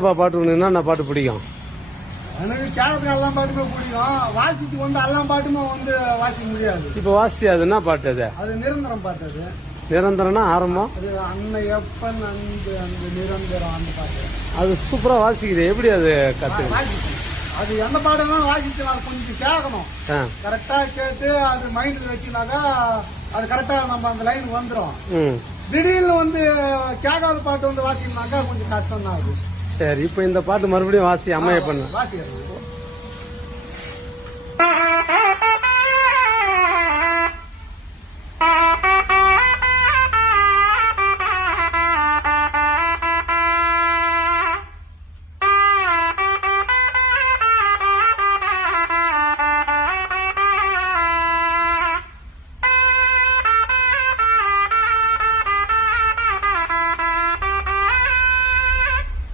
பாட்டு ஒண்ணு என்ன பாட்டு பிடிக்கும்? எனக்கு கேரளத்துக்கு எல்லாம் பாட்டுமே பிடிக்கும். வாசிக்கு எல்லாம் பாட்டுமே வாசிக்க முடியாது. இப்ப வாசித்தி அது என்ன பாட்டு? அது நிரந்தரம் பாட்டு. அது நிரந்தரம்னா ஆரம்பம். அது அன்னை எப்பன் அந்த நிரந்தரம் அந்த பாட்டு. அது சூப்பரா வாசிக்குது. எப்படி அது கத்து? அது எந்த பாடலும் வாசிச்சு நான் கொஞ்சம் கேட்கணும். கரெக்டா கேட்டு அது மைண்ட்ல வச்சுனாக்கா அது கரெக்டா நம்ம அந்த லைன் வந்துடும். திடீர்னு கேட்காத பாட்டு வாசிக்கணும்னாக்கா கொஞ்சம் கஷ்டம் தான் அது. சரி, இப்ப இந்த பாட்டு மறுபடியும் வாசி அம்மைய பண்ண வாசிக்கிறேன்.